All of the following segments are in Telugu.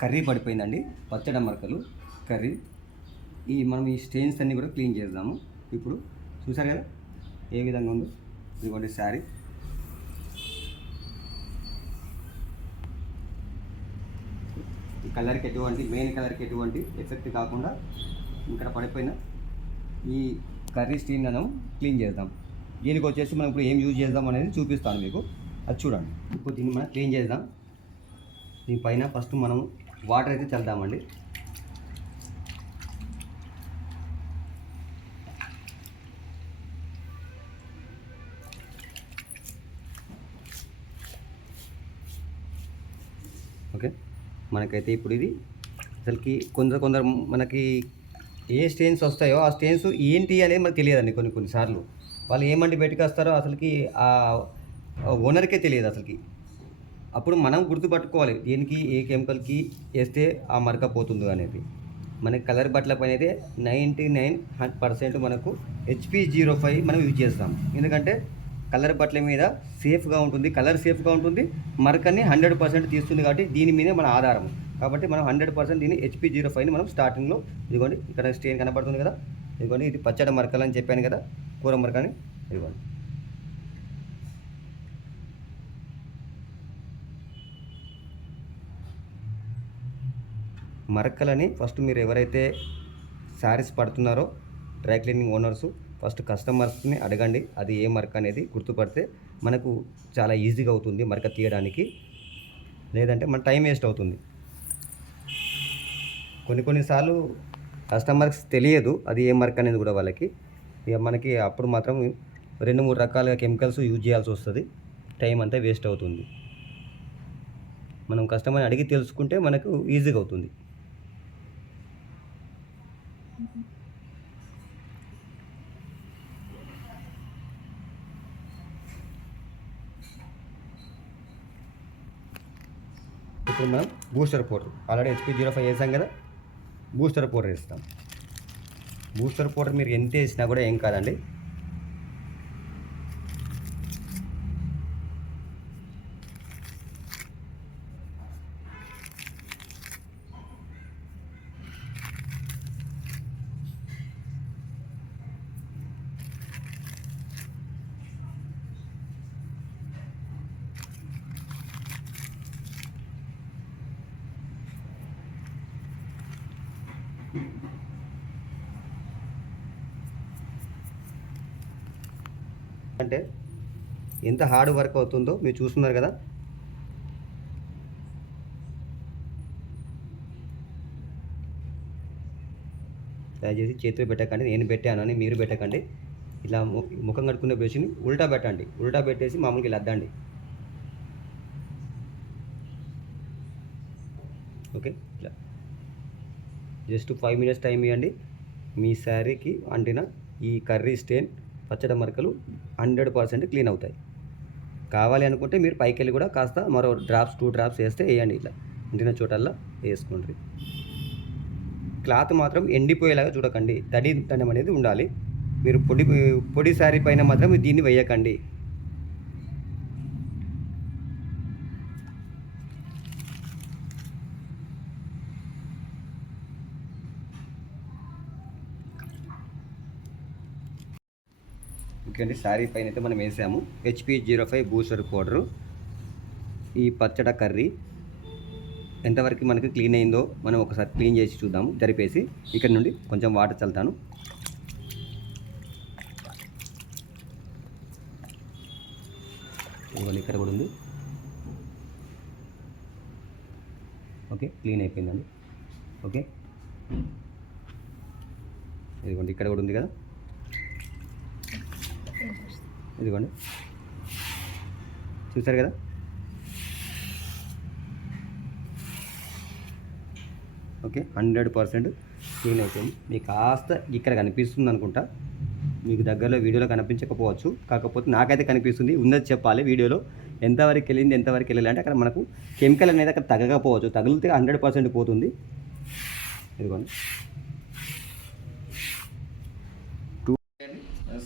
కర్రీ పడిపోయిందండి పచ్చడి మరకలు కర్రీ. ఈ మనం ఈ స్టెయిన్స్ అన్నీ కూడా క్లీన్ చేద్దాము. ఇప్పుడు చూసారు కదా ఏ విధంగా ఉందో? ఇదిగోండి శారీ. ఈ కలర్కి ఎటువంటి మెయిన్ కలర్కి ఎటువంటి ఎఫెక్ట్ కాకుండా ఇక్కడ పడిపోయిన ఈ కర్రీ స్టీన్ మనం క్లీన్ చేద్దాం. దీనికి వచ్చేసి మనం ఇప్పుడు ఏం యూజ్ చేద్దాం అనేది చూపిస్తాను మీకు. అది చూడండి. ఇప్పుడు దీన్ని మనం క్లీన్ చేద్దాం. దీనిపైన ఫస్ట్ మనం వాటర్ అయితే చల్దామండి ఓకే మనకైతే ఇప్పుడు ఇది అసలుకి కొందరు కొందరు మనకి ఏ స్టెయిన్స్ వస్తాయో ఆ స్టెయిన్స్ ఏంటి అనేది మనకు తెలియదండి కొన్ని కొన్నిసార్లు వాళ్ళు ఏమంటి పెట్టుకొస్తారో అసలుకి ఆ ఓనర్కే తెలియదు అసలుకి. అప్పుడు మనం గుర్తుపట్టుకోవాలి దేనికి ఏ కెమికల్కి వేస్తే ఆ మరక పోతుందో అనేది. మనకి కలర్ బట్టల పైన అయితే నైంటీ నైన్ పర్సెంట్ మనకు హెచ్పి జీరో ఫైవ్ మనం యూజ్ చేస్తాం. ఎందుకంటే కలర్ బట్టల మీద సేఫ్గా ఉంటుంది కలర్ సేఫ్గా ఉంటుంది మరకని హండ్రెడ్ పర్సెంట్ తీస్తుంది కాబట్టి దీని మీదే మన ఆధారం. కాబట్టి మనం హండ్రెడ్ పర్సెంట్ దీన్ని హెచ్పి జీరో ఫైవ్ని మనం స్టార్టింగ్లో ఇదిగోండి ఇక్కడ స్టేన్ కనబడుతుంది కదా ఇదిగోండి ఇది పచ్చడి మరకలు అని చెప్పాను కదా కూర మరకని ఇదిగోండి. మరకలని ఫస్ట్ మీరు ఎవరైతే శారీస్ పడుతున్నారో డ్రై క్లీనింగ్ ఓనర్స్ ఫస్ట్ కస్టమర్స్ని అడగండి అది ఏ మరక అనేది గుర్తుపడితే మనకు చాలా ఈజీగా అవుతుంది మరక తీయడానికి. లేదంటే మన టైం వేస్ట్ అవుతుంది. కొన్ని కొన్నిసార్లు కస్టమర్స్ తెలియదు అది ఏ మరక అనేది కూడా వాళ్ళకి. ఇక మనకి అప్పుడు మాత్రం రెండు మూడు రకాల కెమికల్స్ యూజ్ చేయాల్సి వస్తుంది. టైం అంతా వేస్ట్ అవుతుంది. మనం కస్టమర్ని అడిగి తెలుసుకుంటే మనకు ఈజీగా అవుతుంది. ఇప్పుడు మనం booster powder already HP zero five వేసాం కదా? బూస్టర్ పౌడర్ వేస్తాం. బూస్టర్ పౌడర్ మీరు ఎంత వేసినా కూడా ఏం కాదండి. అంటే ఎంత హార్డ్ వర్క్ అవుతుందో మీరు చూస్తున్నారు కదా. దయచేసి చేతిలో పెట్టకండి నేను పెట్టానని మీరు పెట్టకండి. ఇలా ము- ముఖం కట్టుకునే బ్రష్ని ఉల్టా పెట్టండి. ఉల్టా పెట్టేసి మామూలుగా ఇలా అద్దండి. ఓకే ఇలా. జస్ట్ ఫైవ్ మినిట్స్ టైం ఇవ్వండి. మీ శారీకి అంటిన ఈ కర్రీ స్టెయిన్ పచ్చడి మరకలు హండ్రెడ్ పర్సెంట్ క్లీన్ అవుతాయి. కావాలి అనుకుంటే మీరు పైకి వెళ్ళి కూడా కాస్త మరో డ్రాప్స్ టూ డ్రాప్స్ వేస్తే వేయండి ఇట్లా. ఎండిన చోటల్లా వేసుకోండి. క్లాత్ మాత్రం ఎండిపోయేలాగా చూడకండి. తడి తనం అనేది ఉండాలి. మీరు పొడి పొడి శారీ పైన మాత్రం దీన్ని వేయకండి. అండి శారీ పైన అయితే మనం వేసాము. HP zero five booster powder. ఈ పచ్చడ కర్రీ ఎంతవరకు మనకి క్లీన్ అయిందో మనం ఒకసారి క్లీన్ చేసి చూద్దాము జరిపేసి. ఇక్కడ నుండి కొంచెం వాటర్ చల్లుతాను. ఇదిగోండి ఇక్కడ కూడా ఉంది. ఓకే క్లీన్ అయిపోయిందండి. ఓకే. ఇదిగోండి ఇక్కడ కూడా ఉంది కదా. ఇదిగోండి. చూసారు కదా? ఓకే హండ్రెడ్ పర్సెంట్ క్లీన్ అయిపోయింది. మీకు కాస్త ఇక్కడ కనిపిస్తుంది అనుకుంటా. మీకు దగ్గరలో వీడియోలో కనిపించకపోవచ్చు. కాకపోతే నాకైతే కనిపిస్తుంది. ఉన్నది చెప్పాలి వీడియోలో. ఎంతవరకు వెళ్ళింది ఎంతవరకు వెళ్ళాలి అంటే అక్కడ మనకు కెమికల్ అనేది అక్కడ తగ్గకపోవచ్చు. తగిలితే హండ్రెడ్ పర్సెంట్ పోతుంది. ఇదిగోండి.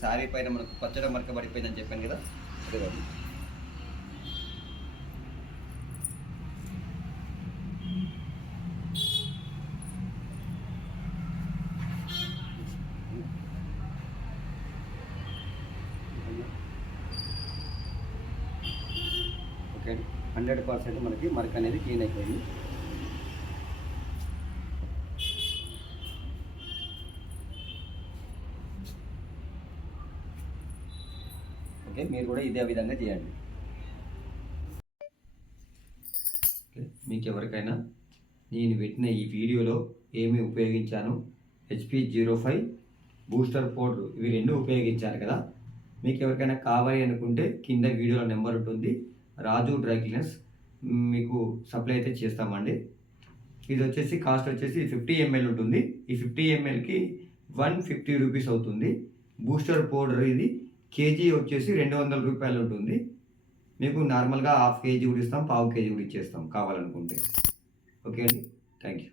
శారీ పైన మనకు పచ్చడి మరక పడిపోయిందని చెప్పాను కదా? ఓకే హండ్రెడ్ పర్సెంట్ మనకి మరక అనేది క్లీన్ అయిపోయింది. ఓకే మీరు కూడా ఇదే విధంగా చేయండి. మీకు ఎవరికైనా నేను పెట్టిన ఈ వీడియోలో ఏమి ఉపయోగించాను? HP zero five booster powder ఇవి రెండు ఉపయోగించాను కదా. మీకు ఎవరికైనా కావాలి అనుకుంటే కింద వీడియోలో నెంబర్ ఉంటుంది. రాజు డ్రై క్లీనర్స్ మీకు సప్లై అయితే చేస్తామండి. ఇది వచ్చేసి కాస్ట్ వచ్చేసి ఫిఫ్టీ ఎంఎల్ ఉంటుంది. ఈ ఫిఫ్టీ ఎంఎల్కి వన్ ఫిఫ్టీ రూపీస్ అవుతుంది. బూస్టర్ పౌడర్ ఇది కేజీ వచ్చేసి రెండు వందల రూపాయలు ఉంటుంది. మీకు నార్మల్గా హాఫ్ కేజీ కూడా ఇస్తాం పావు కేజీ కూడా ఇచ్చేస్తాం కావాలనుకుంటే. ఓకే అండి? Thank you